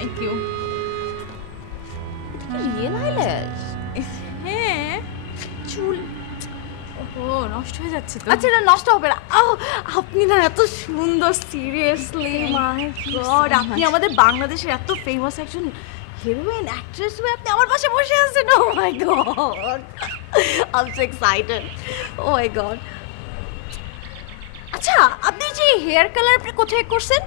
Thank you. Real eyelash? হ্যাঁ, চুল ও নষ্ট হয়ে যাচ্ছে তো। আচ্ছা এটা নষ্ট হবে না। আপনি না এত সুন্দর, সিরিয়াসলি মাই গড, আপনি আমাদের বাংলাদেশের এত ফেমাস একজন হিরোইন অ্যাক্ট্রেস হয়ে আপনি আমার পাশে বসে আছেন। Oh my god, I am so excited. Oh my god. আচ্ছা আপনি যে হেয়ার কালার আপনি কোথায় করছেন?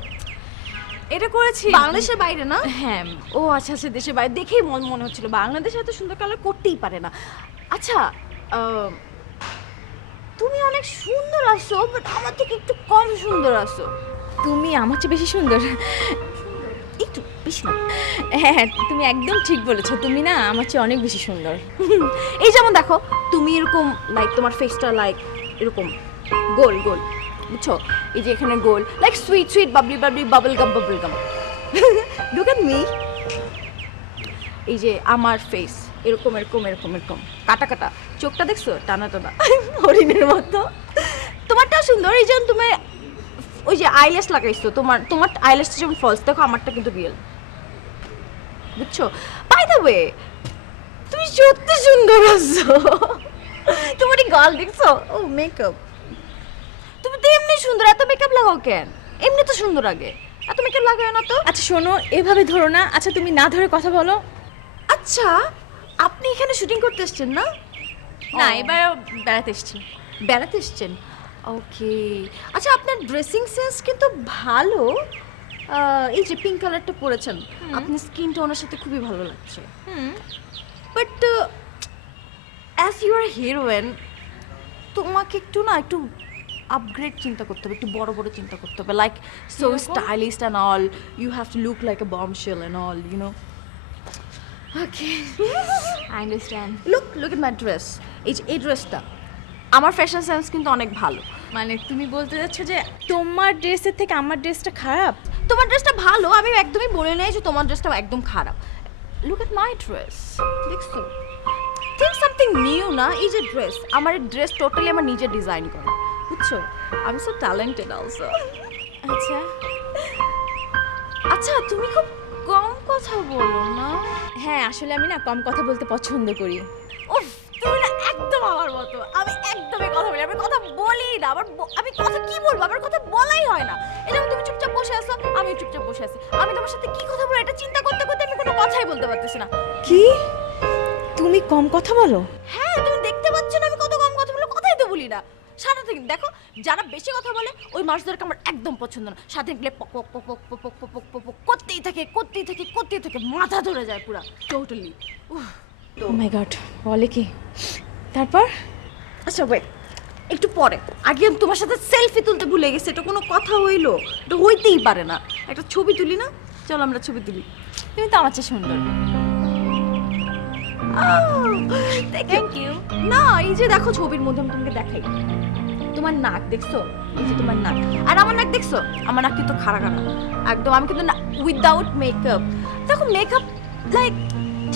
এটা করেছি বাংলাদেশের বাইরে না? হ্যাঁ। ও আচ্ছা আচ্ছা, দেশের বাইরে দেখেই মনে হচ্ছিল বাংলাদেশে এত সুন্দর কালার করতেই পারে না। আচ্ছা তুমি অনেক সুন্দর আছো, বাট আমার থেকে একটু কম সুন্দর আছো। তুমি আমার চেয়ে বেশি সুন্দর। একটু বেশি না? হ্যাঁ, তুমি একদম ঠিক বলেছো, তুমি না আমার চেয়ে অনেক বেশি সুন্দর। এই যেমন দেখো তুমি এরকম লাইক তোমার ফেসটা লাইক এরকম গোল গোল, বুঝছো? এই যে এখানে গোল like sweet sweet bubbly bubbly bubble gum. Look at me. এই যে আমার ফেস এরকম এরকম এরকম এরকম কাটা কাটা, চোখটা দেখছো টানা টানা হরিণের মতো। তোমারটাও সুন্দর। এই যেমন তুমি ওই যে আইল্যাশ লাগাইছো, তোমার আইল্যাশটা যেমন ফলস, দেখো আমারটা কিন্তু রিয়েল, বুঝছো? বাই দ্য ওয়ে তুমি সত্যি সুন্দর আছো। তোমার এই গাল দেখছো? ও মেকআপ, তুমি তো এমনি সুন্দর, এত মেকআপ লাগাও কেন? এমনি তো সুন্দর আগে, এত মেকআপ লাগাও না তো। আচ্ছা শোনো, এভাবে ধরো না। আচ্ছা তুমি না ধরে কথা বলো। আচ্ছা আপনি এখানে শুটিং করতে এসেছেন না? না, ও। এবার বেড়াতে এসেছি। বেড়াতে এসেছেন, ওকে। আচ্ছা আপনার ড্রেসিং সেন্স কিন্তু ভালো। এই যে পিঙ্ক কালারটা পরেছেন, আপনার স্কিন টোনের সাথে খুবই ভালো লাগছে। But as you are heroine, তোমাকে একটু আপগ্রেড চিন্তা করতে হবে, একটু বড় বড় চিন্তা করতে হবে, like so stylish and all, you have to look like a bombshell and all, you know. Okay, I understand. Look at my dress. এই ড্রেসটা আমার ফ্যাশন সেন্স কিন্তু অনেক ভালো। মানে তুমি বলতে যাচ্ছ যে তোমার ড্রেসের থেকে আমার ড্রেসটা খারাপ? তোমার ড্রেসটা ভালো, আমি একদমই বলে নাই যে তোমার ড্রেসটা একদম খারাপ। লুক এট মাই ড্রেস, দেখছো? থিঙ্ক সামথিং নিউ না। এই যে ড্রেস, আমার এই ড্রেস টোটালি আমার নিজের ডিজাইন করা, বুঝছো? I am so talented also. আচ্ছা আচ্ছা তুমি খুব কম কথা বলো না? হ্যাঁ, আসলে আমি না কম কথা বলতে পছন্দ করি। উফ, তুমি না একদম আমার মতো। আমি একদমই কথা বলি, আমি কথা বলি না। আমি কথা কি বলবো, আমার কথা বলাই হয় না। এই যেমন তুমি চুপচাপ বসে আছো, আমি চুপচাপ বসে আছি। আমি তোমার সাথে কি কথা বলবো এটা চিন্তা করতে করতে আমি কোনো কথাই বলতে পারতেছি না। কি তুমি কম কথা বলো? হ্যাঁ, তুমি দেখতে পাচ্ছ না আমি কত কম কথা বলি? কথাই তো বলি না সারাদিন। দেখো যারা বেশি কথা বলে ওই মানুষদেরকে আমার একদম পছন্দ না। সারাদিন গেলে পক পক পক পক পক পক পক পক পক করতেই থাকে, মাথা ধরে যায় পুরা টোটালি। ও মাই গড, বলে কি? তারপর? আচ্ছা ওয়েট, একটু পরে। আগে আমি তোমার সাথে সেলফি তুলতে ভুলে গেছি। এটা কোনো কথা হইলো? এটা হইতেই পারে না। একটা ছবি তুলি না? চলো আমরা ছবি তুলি। তুমি তো আমার চেয়ে সুন্দর। Thank you. না এই যে দেখো ছবির মধ্যে আমি তোমাকে দেখাই, তোমার নাক দেখছো? এই যে তোমার নাক, আর আমার নাক দেখছো? আমার নাক কিন্তু খাড়া খাড়া একদম। আমি কিন্তু উইদাউট মেকআপ। দেখো মেকআপ লাইক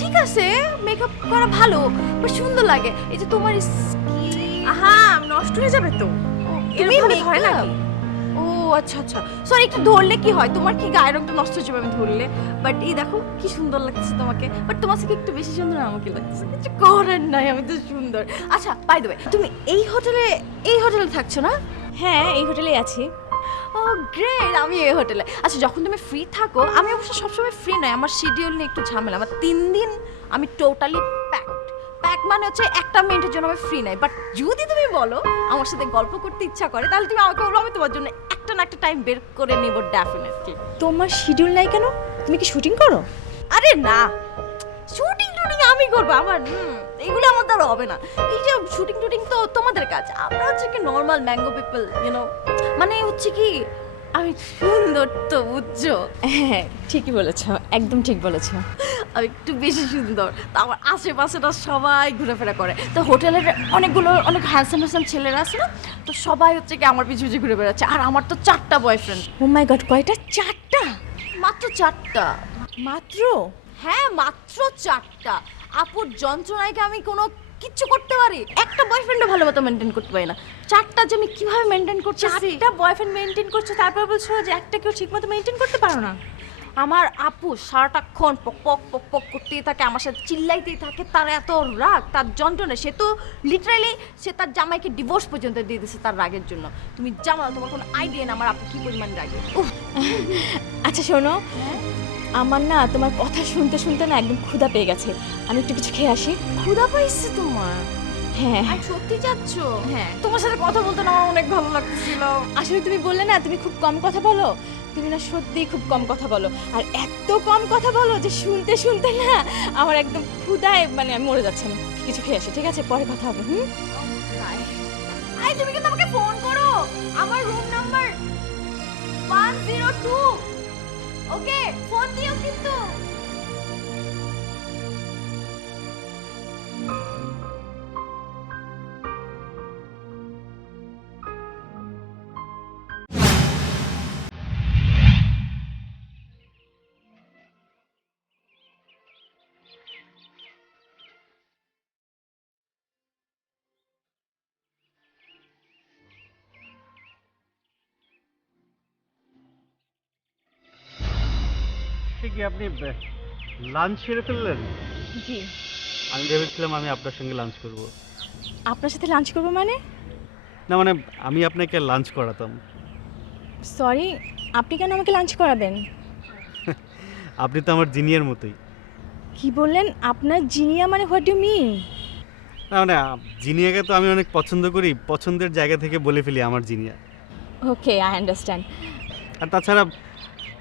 ঠিক আছে, মেকআপ করা ভালো, বাট সুন্দর লাগে। এই যে তোমার স্কিন, হ্যাঁ, নষ্ট হয়ে যাবে তো। তুমি এরকম makeup? ধরে নাকি? ও আচ্ছা আচ্ছা, সরি। একটু ধরলে কি হয়, তোমার কি গায়ের রংটা নষ্ট হয়ে যাবে আমি ধরলে? বাট এই দেখো কি সুন্দর লাগছে তোমাকে। বাট তোমার থেকে একটু বেশি সুন্দর আমাকে লাগছে, কিছু করার নাই, আমি তো সুন্দর। আচ্ছা বাই দ্য ওয়ে, তুমি এই হোটেলে থাকছো না? হ্যাঁ, এই হোটেলেই আছি। ও গ্রেট, আমি এই হোটেলে। আচ্ছা যখন তুমি ফ্রি থাকো, আমি অবশ্য সবসময় ফ্রি নয়, আমার শিডিউল নিয়ে একটু ঝামেলা। আমার 3 দিন আমি টোটালি প্যাক মানে হচ্ছে একটা মিনিটের জন্য আমি ফ্রি নাই। বাট যদি তুমি বলো আমার সাথে গল্প করতে ইচ্ছা করে, তাহলে তুমি আমাকে বলো, আমি তোমার জন্য একটা না একটা টাইম বের করে নিব ডেফিনেটলি। তোমার শিডিউল নাই কেন? তুমি কি শুটিং করো? আরে না, শুটিং আমি করবো? আমার এগুলো আমার দ্বারা হবে না। এই যে শুটিং তো তোমাদের কাজ, আমরা হচ্ছে কি নর্মাল ম্যাঙ্গো পিপল, ইউনো। মানে হচ্ছে কি আমি সুন্দর তো, বুঝছো? হ্যাঁ, ঠিকই বলেছো, একদম ঠিক বলেছো। আমি একটু বেশি সুন্দর, তো আমার আশেপাশেটা সবাই ঘোরাফেরা করে। তো হোটেলের অনেক হ্যান্ডসাম ছেলেরা আছে না, তো সবাই হচ্ছে কি আমার পিছু পিছু ঘুরে বেড়াচ্ছে। আর আমার তো 4টা বয়ফ্রেন্ড। ও মাই গড, কয়টা? 4টা? মাত্র 4টা। মাত্র? হ্যাঁ মাত্র 4টা। আপুর যন্ত্রণায় আমি কোনো কিচ্ছু করতে পারি? একটা বয়ফ্রেন্ডও ভালো মতো মেনটেন করতে পারি না। 4টা যে আমি কিভাবে মেনটেন করতেছি? 4টা বয়ফ্রেন্ড মেনটেন করছো, তারপর বলছো যে একটা কেউ ঠিকমতো মেনটেন করতে পারো না? আমার আপু সারাটাক্ষণ পক পক পক পক করতেই থাকে, আমার সাথে চিল্লাইতেই থাকে। তার এত রাগ, তার যন্ত্রণা, সে তো লিটারালি সে তার জামাইকে ডিভোর্স পর্যন্ত দিয়ে দিয়েছে তার রাগের জন্য। তুমি জানো না, তোমার কোনো আইডিয়া না আমার আপু কি পরিমাণ রাগে। আচ্ছা শোনো, আমার না তোমার কথা শুনতে শুনতে না একদম ক্ষুধা পেয়ে গেছে, আমি একটু কিছু খেয়ে আসি। ক্ষুধা পাইছে তোমার? হ্যাঁ আর সত্যি যাচ্ছ? হ্যাঁ, তোমার সাথে কথা বলতে না আমার অনেক ভালো লাগতেছিল। আসলে তুমি বললে না তুমি খুব কম কথা বলো, তুমি না সত্যিই খুব কম কথা বলো, আর এত কম কথা বলো যে শুনতে শুনতে না আমার একদম ক্ষুধায় মানে আমি মরে যাচ্ছি। আমি কিছু খেয়ে আসি, ঠিক আছে? পরে কথা হবে। আই তুমি কিন্তু আমাকে ফোন করো, আমার রুম নাম্বার 102। ওকে, ফোন দিও কিন্তু। সে কি আপনি লাঞ্চ সেরে ফেললেন? জি। আমি ভেবেছিলাম আমি আপনার সঙ্গে লাঞ্চ করব। আপনার সাথে লাঞ্চ করবো মানে? না মানে আমি আপনাকে লাঞ্চ করাতাম। সরি, আপনি কেন আমাকে লাঞ্চ করাবেন? আপনি তো আমার জিনিয়ার মতোই। কি বললেন? আপনার জিনিয়া মানে হোয়াট ডু মিন? না মানে জিনিয়াকে তো আমি অনেক পছন্দ করি, পছন্দের জায়গা থেকে বলে ফেলি আমার জিনিয়া। ওকে, আই আন্ডারস্ট্যান্ড। আর তাছাড়া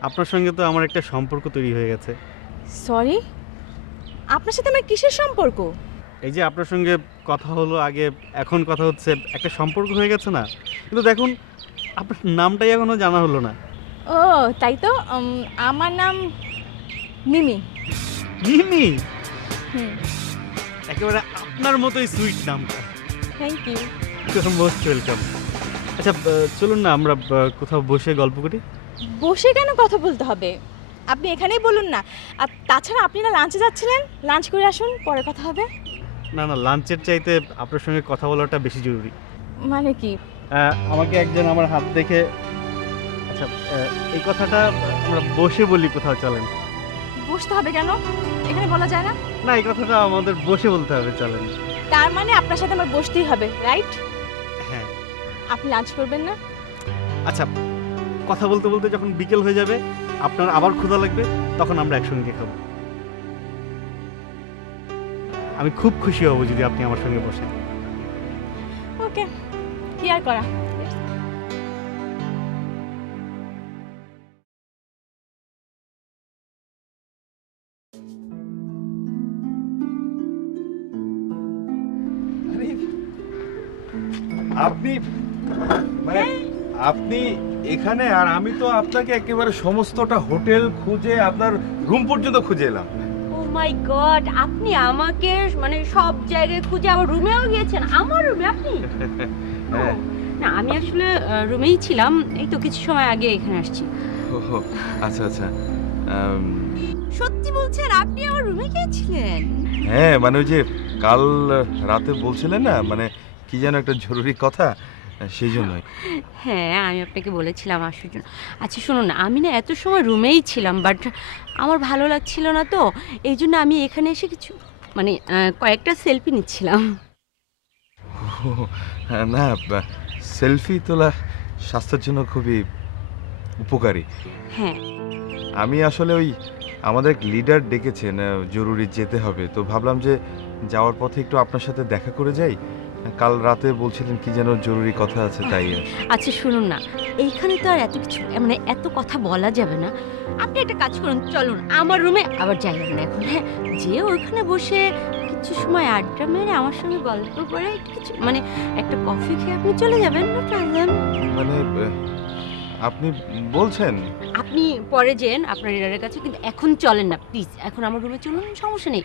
আপনার সঙ্গে তো আমার একটা সম্পর্ক তৈরি হয়ে গেছে। সরি, আপনার সাথে আমার কিসের সম্পর্ক? এই যে আপনার সঙ্গে কথা হলো আগে, এখন কথা হচ্ছে, একটা সম্পর্ক হয়ে গেছে না? কিন্তু দেখুন আপনার নামটাই এখনো জানা হলো না। ও তাই তো, আমার নাম মিমি। মিমি? হুম, একেবারে আপনার মতোই সুইট নামটা। Thank you. Most welcome. আচ্ছা চলুন না আমরা কোথাও বসে গল্প করি। বসে কেন কথা বলতে হবে? আপনি এখানেই বলুন না। আর তাছাড়া আপনি না লাঞ্চে যাচ্ছিলেন, লাঞ্চ করে আসুন, পরে কথা হবে। না না, লাঞ্চের চাইতে আপনার সঙ্গে কথা বলাটা বেশি জরুরি। মানে কি? আমাকে একজন আমার হাত দেখে, আচ্ছা এই কথাটা আমরা বসে বলি, কোথাও চলেন। বসতে হবে কেন? এখানে বলা যায় না? না, এই কথাটা আমাদের বসে বলতে হবে, চলেন। তার মানে আপনার সাথে আমার বসতেই হবে, রাইট? হ্যাঁ। আপনি লাঞ্চ করবেন না? আচ্ছা, কথা বলতে বলতে যখন বিকেল হয়ে যাবে, আপনার আবার ক্ষুধা লাগবে, তখন আমরা একসঙ্গে খাবো। আমি খুব খুশি হব যদি আপনি আমার সঙ্গে বসেন। ওকে, কি আর করা। আপনি মানে আপনি এখানে, আর আমি তো আপনাকে একেবারে সমস্তটা হোটেল খুঁজে আপনার রুম পর্যন্ত খুঁজে এলাম। ও মাই গড, আপনি আমাকে মানে সব জায়গায় খুঁজে আমার রুমেও গিয়েছেন? আমার রুমে আপনি? হ্যাঁ। না, আমি আসলে রুমেই ছিলাম, এই তো কিছু সময় আগে এখানে আসছি। ওহো, আচ্ছা আচ্ছা। সত্যি বলছেন আপনি আমার রুমে গিয়েছিলেন? হ্যাঁ মানে ওই যে কাল রাতে বলছিলেন না, মানে কি যেন একটা জরুরি কথা, সেই জন্যই। হ্যাঁ, আমি আপনাকে বলেছিলাম আসার জন্য। আচ্ছা শুনুন না, আমি না এত সময় রুমেই ছিলাম, বাট আমার ভালো লাগছিল না, তো এই জন্য আমি এখানে এসে কিছু মানে কয়েকটা সেলফি নিচ্ছিলাম। না, সেলফি তোলা স্বাস্থ্যের জন্য খুবই উপকারী। হ্যাঁ। আমি আসলে ওই আমাদের এক লিডার ডেকেছেন, জরুরি যেতে হবে, তো ভাবলাম যে যাওয়ার পথে একটু আপনার সাথে দেখা করে যাই। কাল রাতে বলছিলেন কি যেন জরুরি কথা আছে, তাই আর। আচ্ছা শুনুন না, এইখানে তো আর এত কিছু মানে এত কথা বলা যাবে না। আপনি একটা কাজ করুন, চলুন আমার রুমে, আবার যাই না এখন, হ্যাঁ, যে ওইখানে বসে কিছু সময় আড্ডা মেরে আমার সঙ্গে গল্প করে কিছু মানে একটা কফি খেয়ে আপনি চলে যাবেন, না প্রবলেম। মানে আপনি বলছেন? আপনি পরে যেন আপনার লিডারের কাছে, কিন্তু এখন চলেন না প্লিজ, এখন আমার রুমে চলুন, সমস্যা নেই।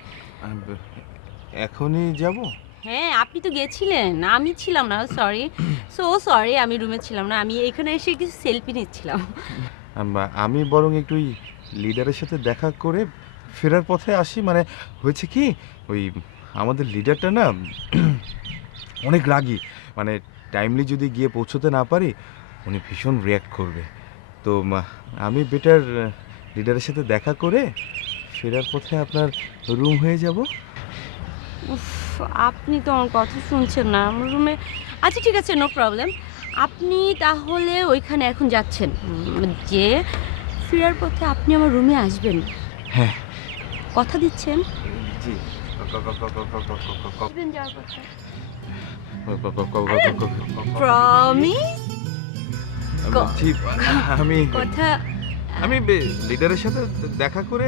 এখনই যাব? হ্যাঁ, আপনি তো গেছিলেন, আমি ছিলাম না, সরি, আমি রুমে ছিলাম না, আমি এখানে এসে কিছু সেলফি নিচ্ছিলাম। আমি বরং একটু লিডারের সাথে দেখা করে ফেরার পথে আসি। মানে হয়েছে কি, ওই আমাদের লিডারটা না অনেক রাগী, মানে টাইমলি যদি গিয়ে পৌঁছতে না পারি উনি ভীষণ রিয়্যাক্ট করবে। তো আমি বেটার লিডারের সাথে দেখা করে ফেরার পথে আপনার রুম হয়ে যাব। উফ, আপনি তো আমার কথা শুনছেন না আমার রুমে। আচ্ছা ঠিক আছে, নো প্রবলেম। আপনি তাহলে ওইখানে এখন যাচ্ছেন, যে ফেরার পথে আপনি আমার রুমে আসবেন। হ্যাঁ। কথা দিচ্ছেন? জি। আসবেন যাওয়ার পথে। প্রমিস। জি, কথা আমি লিডারের সাথে দেখা করে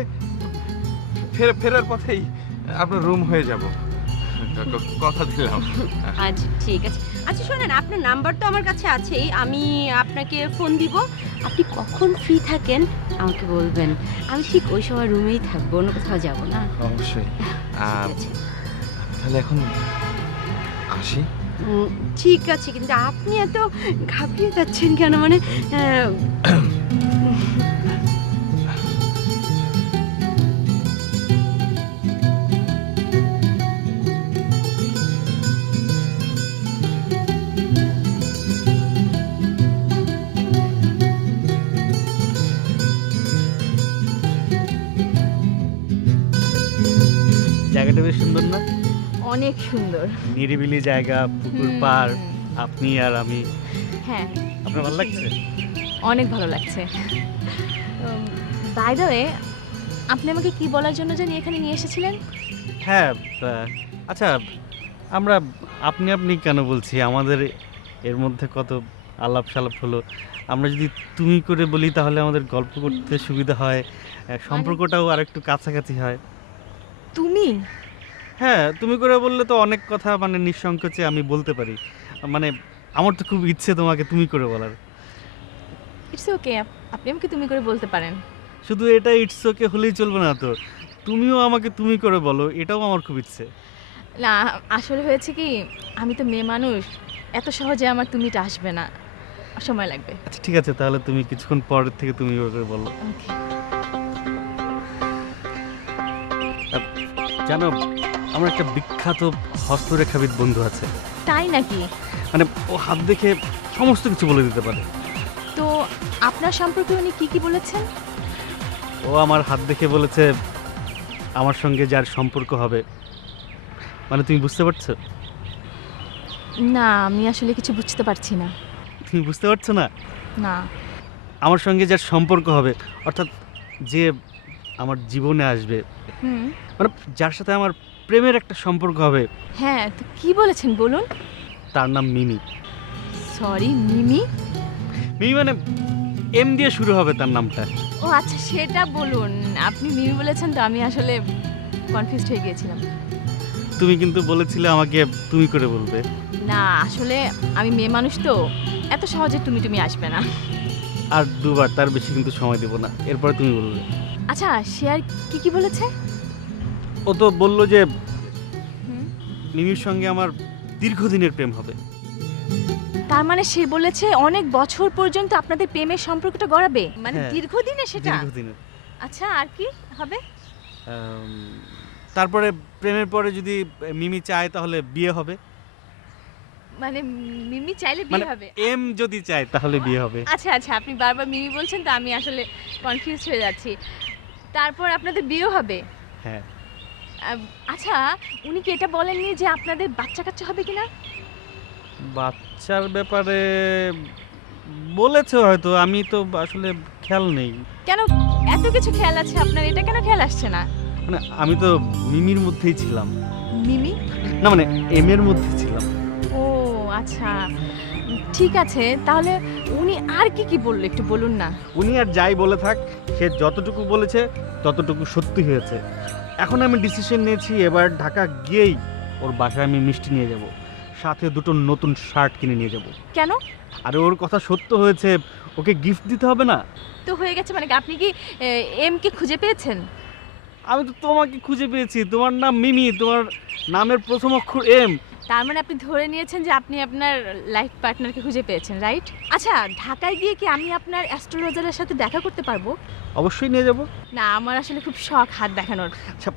ফেরার পথেই আপনার রুম হয়ে যাব, কথা দিলাম। আচ্ছা ঠিক আছে। আচ্ছা শোনেন, আপনার নাম্বার তো আমার কাছে আছেই, আমি আপনাকে ফোন দিব। আপনি কখন ফ্রি থাকেন আমাকে বলবেন, আমি ঠিক ওই সময় রুমেই থাকবো, অন্য কোথাও যাব না। অবশ্যই। ঠিক আছে। তাহলে এখন আসি। ঠিক আছে, কিন্তু আপনি এত ঘাবড়িয়ে যাচ্ছেন কেন? মানে জায়গাটা বেশ সুন্দর না? অনেক সুন্দর। নিরিবিলি জায়গা, পুকুর পাড়, আপনি আর আমি। হ্যাঁ, আপনার ভালো লাগছে? অনেক ভালো লাগছে। বাই দ্য ওয়ে, আপনি আমাকে কি বলার জন্য জানি এখানে নিয়ে এসেছিলেন? হ্যাঁ, আচ্ছা আমরা আপনি আপনি কেন বলছি? আমাদের এর মধ্যে কত আলাপ সালাপ হলো। আমরা যদি তুমি করে বলি তাহলে আমাদের গল্প করতে সুবিধা হয়, সম্পর্কটাও আর একটু কাছাকাছি হয়। তুমি? হ্যাঁ, তুমি করে বললে তো অনেক কথা মানে নিঃসংকোচে আমি বলতে পারি। মানে আমার তো খুব ইচ্ছে তোমাকে তুমি করে বলার। ইটস ওকে, আপনি আমাকে তুমি করে বলতে পারেন। শুধু এটা ইটস ওকে হলেই চলবে না তো, তুমিও আমাকে তুমি করে বলো, এটাও আমার খুব ইচ্ছে। না, আসলে হয়েছে কি, আমি তো মেয়ে মানুষ, এত সহজে আমার তুমিটা আসবে না, সময় লাগবে। আচ্ছা ঠিক আছে, তাহলে তুমি কিছুক্ষণ পরের থেকে তুমি করে বলো। ওকে। জানো, আমার একটা বিখ্যাত হস্তরেখাবিদ বন্ধু আছে। তাই নাকি? মানে ও হাত দেখে সমস্ত কিছু বলে দিতে পারে। তো আপনার সম্পর্কে উনি কি কি বলেছেন? ও আমার হাত দেখে বলেছে আমার সঙ্গে যার সম্পর্ক হবে, মানে তুমি বুঝতে পারছো? না, আমি আসলে কিছু বুঝতে পারছি না। তুমি বুঝতে পারছো না? না। আমার সঙ্গে যার সম্পর্ক হবে, অর্থাৎ যে আমার জীবনে আসবে, হুম। মানে যার সাথে আমার প্রেমের একটা সম্পর্ক হবে, হ্যাঁ, তো কি বলেছেন বলুন? তার নাম মিমি। সরি, মিমি? মিমি মানে এম দিয়ে শুরু হবে তার নামটা। ও আচ্ছা, সেটা বলুন। আপনি মিমি বলেছেন তো আমি আসলে কনফিউজড হয়ে গিয়েছিলাম। তুমি কিন্তু বলেছিলে আমাকে তুমি করে বলবে। না, আসলে আমি মেয়ে মানুষ তো, এত সহজে তুমি তুমি আসবে না। আর দুবার, তার বেশি কিন্তু সময় দেবো না, এরপরে তুমি বলবে। আচ্ছা, সে আর কি কি বলেছে? ও তো বললো যে হুম। মিমির সঙ্গে আমার দীর্ঘদিনের প্রেম হবে। তার মানে সে বলেছে অনেক বছর পর্যন্ত আপনাদের প্রেমের সম্পর্কটা গড়াবে, মানে হ্যাঁ, দীর্ঘদিনে সেটা? দীর্ঘদিনের। আচ্ছা, আর কি হবে? তারপরে প্রেমের পরে যদি মিমি চায় তাহলে বিয়ে হবে। মানে মিমি চাইলে মানে বিয়ে হবে? এম যদি চায় তাহলে বিয়ে হবে। আচ্ছা আচ্ছা, আপনি বারবার মিমি বলছেন তো আমি আসলে কনফিউজ হয়ে যাচ্ছি। তারপর আপনাদের বিয়ে হবে? হ্যাঁ। আচ্ছা, উনি কি এটা বলেননি যে আপনাদের বাচ্চা কাচ্চা হবে কিনা? বাচ্চার ব্যাপারে বলেছে হয়তো, আমি তো আসলে খেয়াল নেই। কেন, এত কিছু খেয়াল আছে আপনার, এটা কেন খেয়াল আসছে না? মানে আমি তো মিমির মধ্যেই ছিলাম, মিমি? না মানে এম এর মধ্যে ছিলাম। ও আচ্ছা, ঠিক আছে। তাহলে উনি আর কি কি বললো একটু বলুন না। উনি আর যাই বলে থাক, সে যতটুকু বলেছে ততটুকু সত্যি হয়েছে। এখন আমি ডিসিশন নিয়েছি, এবার ঢাকা গিয়েই ওর বাসায় আমি মিষ্টি নিয়ে যাব, সাথে দুটো নতুন শার্ট কিনে নিয়ে যাব। কেন? আরে ওর কথা সত্য হয়েছে, ওকে গিফট দিতে হবে না? তো হয়ে গেছে মানে, আপনি কি এম কে খুঁজে পেয়েছেন? আমি তো তোমাকে খুঁজে পেয়েছি, তোমার নাম মিমি, তোমার নামের প্রথম অক্ষর এম। তার মানে আপনি ধরে নিয়েছেন যে আপনি আপনার লাইফ পার্টনারকে খুঁজে পেয়েছেন, রাইট? আচ্ছা, ঢাকায় গিয়ে কি আমি আপনার অ্যাস্ট্রোলজারের সাথে দেখা করতে পারবো? অবশ্যই নিয়ে যাব। না, আমার আসলে খুব শখ হাত দেখানোর। আচ্ছা,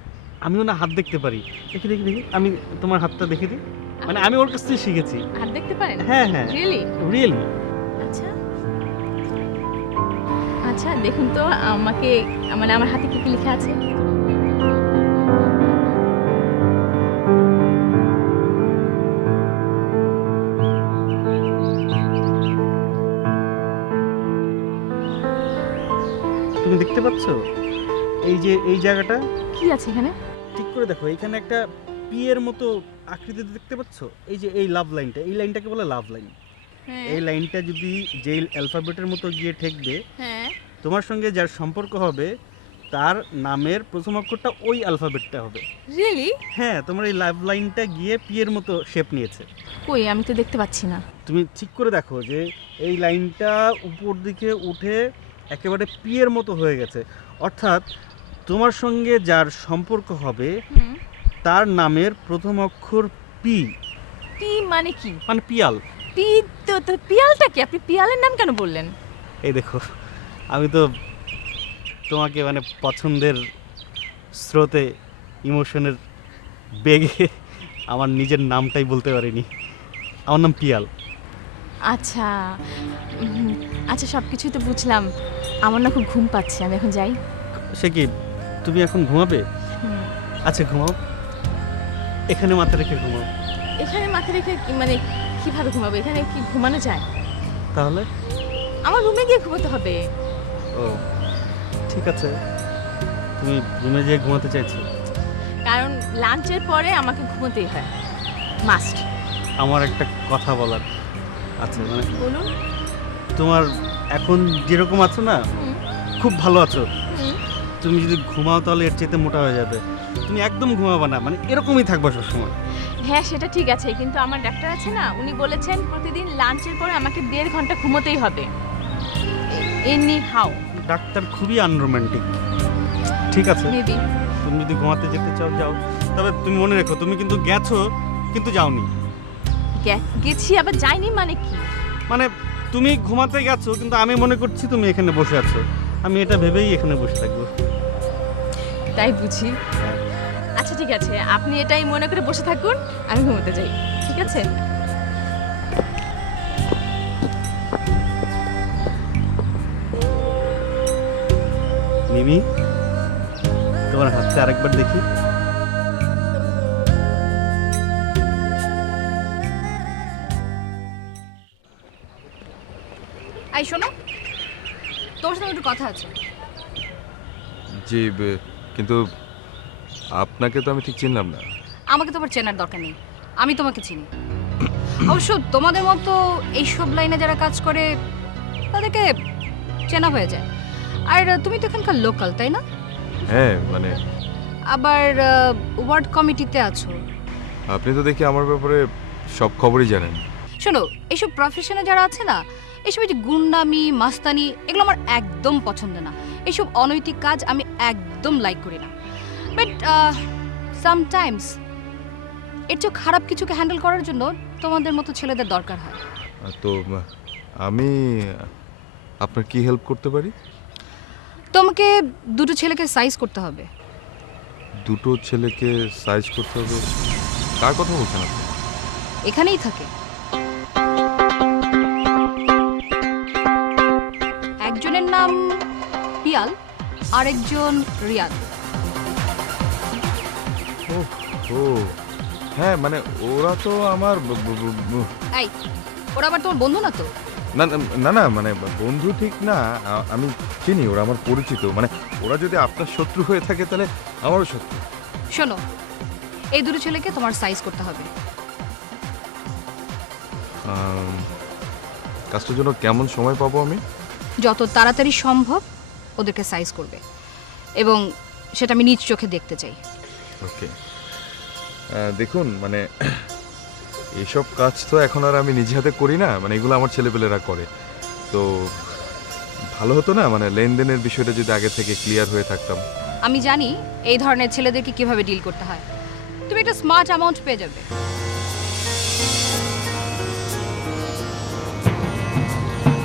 আমিও না হাত দেখতে পারি। দেখি দেখি দেখি, আমি তোমার হাতটা দেখে দিই। মানে আমি ওর কাছ থেকে শিখেছি। হাত দেখতে পারেন? হ্যাঁ হ্যাঁ, রিয়েলি? রিয়েলি। আচ্ছা আচ্ছা দেখুন তো আমাকে মানে আমার হাতে কি কি লেখা আছে। তুমি দেখতে পাচ্ছ এই যে এই জায়গাটা, কি আছে এখানে? ঠিক করে দেখো, এখানে একটা পি এর মতো আকৃতি দেখতে পাচ্ছ। এই যে এই লাভ লাইনটা, এই লাইনটাকে বলে লাভ লাইন। এই লাইনটা যদি যে অ্যালফাবেটের মতো গিয়ে ঠেকবে, হ্যাঁ তোমার সঙ্গে যার সম্পর্ক হবে তার নামের প্রথম অক্ষরটা ওই অ্যালফাবেটটা হবে। রিয়েলি? হ্যাঁ, তোমার এই লাভ লাইনটা গিয়ে পি এর মতো শেপ নিয়েছে। কই আমি তো দেখতে পাচ্ছি না। তুমি ঠিক করে দেখো যে এই লাইনটা উপর দিকে উঠে একেবারে পি এর মতো হয়ে গেছে, অর্থাৎ তোমার সঙ্গে যার সম্পর্ক হবে তার নামের প্রথম অক্ষর পি। পি মানে কি? মানে পিয়াল। পি তো পিয়ালটা কি? আপনি পিয়ালের নাম কেন বললেন? এই দেখো, আমি তো তোমাকে মানে পছন্দের স্রোতে, ইমোশনের বেগে আমার নিজের নামটাই বলতে পারিনি। আমার নাম পিয়াল। আচ্ছা আচ্ছা, সব কিছুই তো বুঝলাম। আমার না খুব ঘুম পাচ্ছে, আমি এখন যাই। সে কি, তুমি এখন ঘুমাবে? আচ্ছা ঘুমাও, এখানে মাথা রেখে ঘুমাও। এখানে মাথা রেখে মানে কিভাবে ঘুমাবো? এখানে কি ঘুমানো যায়? তাহলে আমার রুমে গিয়ে ঘুমাতে হবে। ও ঠিক আছে, তুমি রুমে যেয়ে ঘুমাতে চাইছো? কারণ লাঞ্চের পরে আমাকে ঘুমোতেই হয়, মাস্ট। আমার একটা কথা বলার আছে, মানে বলুন। তোমার এখন যেরকম আছো না, খুব ভালো আছো। হুম। তুমি যদি ঘুমাও তাহলে এর চাইতে মোটা হয়ে যাবে। তুমি একদম ঘুমাবা না, মানে এরকমই থাকবা সবসময়। হ্যাঁ সেটা ঠিক আছে, কিন্তু আমার ডাক্তার আছে না, উনি বলেছেন প্রতিদিন লাঞ্চের পরে আমাকে 1.5 ঘন্টা ঘুমোতেই হবে। Any how. ডাক্তার খুবই আনরোম্যান্টিক। ঠিক আছে, মেবি। তুমি যদি ঘুমাতে যেতে চাও যাও, তবে তুমি মনে রেখো তুমি কিন্তু গেছো কিন্তু যাওনি। গেছি আবার যাইনি মানে কি? মানে তুমি ঘুমাতে গেছো কিন্তু আমি মনে করছি তুমি এখানে বসে আছো, আমি এটা ভেবেই এখানে বসে থাকবো। তাই বুঝি। আচ্ছা ঠিক আছে, আপনি এটাই মনে করে বসে থাকুন, আমি ঘুমোতে যাই। ঠিক আছে? মিমি, তোমার হাতটা আরেকবার দেখি। এই শোনো, তোমার সাথে একটু কথা আছে। জি, কিন্তু আপনাকে তো আমি ঠিক চিনলাম না। আমাকে তোমার চেনার দরকার নেই, আমি তোমাকে চিনি। অবশ্য তোমাদের মতো এইসব লাইনে যারা কাজ করে তাদেরকে চেনা হয়ে যায়। আর তুমি তো এখানকার লোকাল, তাই না? হ্যাঁ, মানে আবার ওয়ার্ড কমিটিতে আছো। আপনি তো দেখি আমার ব্যাপারে সব খবরই জানেন। শোনো, এইসব প্রফেশনে যারা আছে না, এইসব এই যে গুন্ডামি, মাস্তানি, এগুলো আমার একদম পছন্দ না। এইসব অনৈতিক কাজ আমি একদম লাইক করি না। বাট সামটাইমস এর চেয়ে খারাপ কিছুকে হ্যান্ডেল করার জন্য তোমাদের মতো ছেলেদের দরকার হয়। তো আমি আপনার কি হেল্প করতে পারি? তোমাকে দুটো ছেলেকে সাইজ করতে হবে। দুটো ছেলেকে সাইজ করতে হবে? কার কথা বলছেন আপনি? এখানেই থাকে। একজনের নাম পিয়াল, আরেকজন রিয়াদ। ও হ্যাঁ, মানে ওরা তো আমার এই, ওরা আবার তোমার বন্ধু না তো? না না না, মানে বন্ধু ঠিক না, আমি চিনি, ওরা আমার পরিচিত। মানে ওরা যদি আপনার শত্রু হয়ে থাকে তাহলে আমারও শত্রু। শোনো, এই দুটো ছেলেকে তোমার সাইজ করতে হবে। কাজটার জন্য কেমন সময় পাবো আমি? যত তাড়াতাড়ি সম্ভব ওদেরকে সাইজ করবে, এবং সেটা আমি নিজ চোখে দেখতে চাই। ওকে, দেখুন মানে এইসব কাজ তো এখন আর আমি নিজে হাতে করি না, মানে এগুলো আমার ছেলেপেলেরা করে। তো ভালো হতো না মানে লেনদেনের বিষয়টা যদি আগে থেকে ক্লিয়ার হয়ে থাকতাম। আমি জানি এই ধরনের ছেলেদেরকে কিভাবে ডিল করতে হয়। তুমি একটা স্মার্ট অ্যামাউন্ট পেয়ে যাবে।